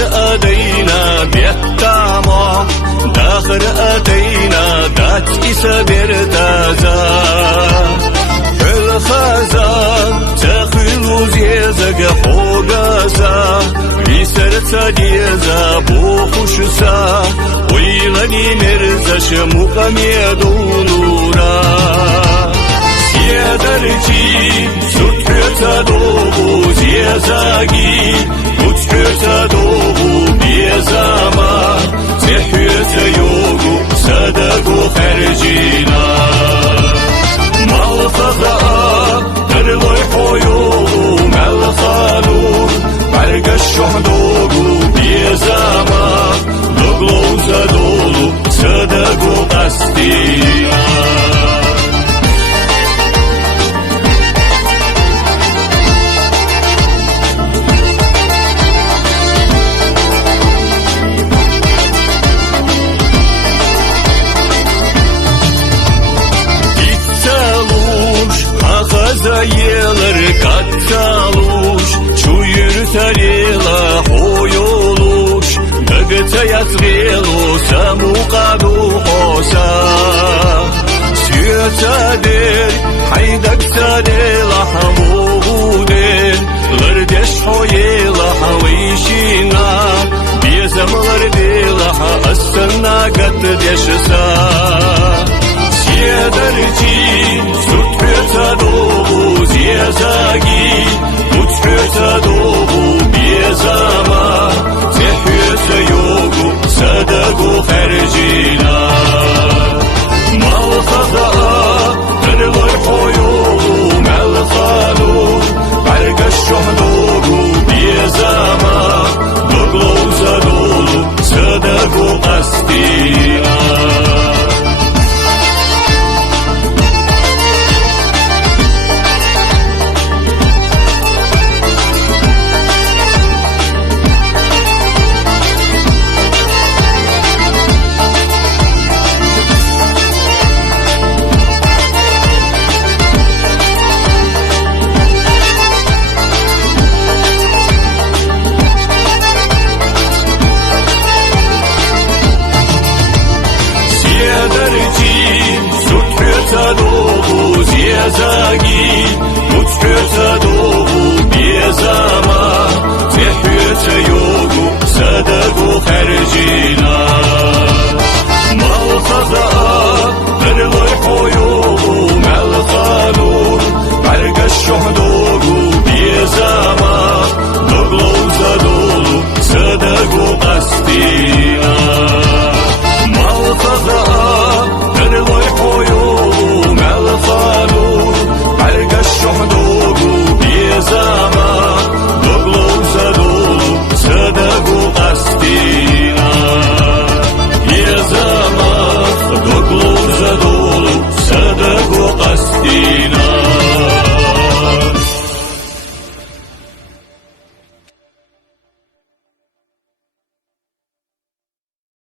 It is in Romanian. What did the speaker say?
أدينا بيتعمى داخر أدينا دات إسابير تازا الخزان تخلو زيزق حوغازا بسرطة ديزا بوخشسا ويلني مرزش مقاميدو نورا سيادرتي سطحة دوغو زيزاقي متحة دوغو بيزاما سحية يوغو صدقو خرجينا مالفضاء ترلوي حيوغو مالخالور برق الشهدوغو بيزاما دوغلو زدولو صدقو قستينا Zayeler katsaluş, çuyur tarila hoyoluş, dağıta yazgılu samukadu hosa. Süyatadir, haydak sadela hamuhudin, lırdeş hoyela havişina, biyazamlar dila asana gat deşsa. Сьедарти, сутпета дову зезаги, мутпета дову безама, зехпета йогу садагу харджина. Малхада, тырлой хойогу малхаду, баргаш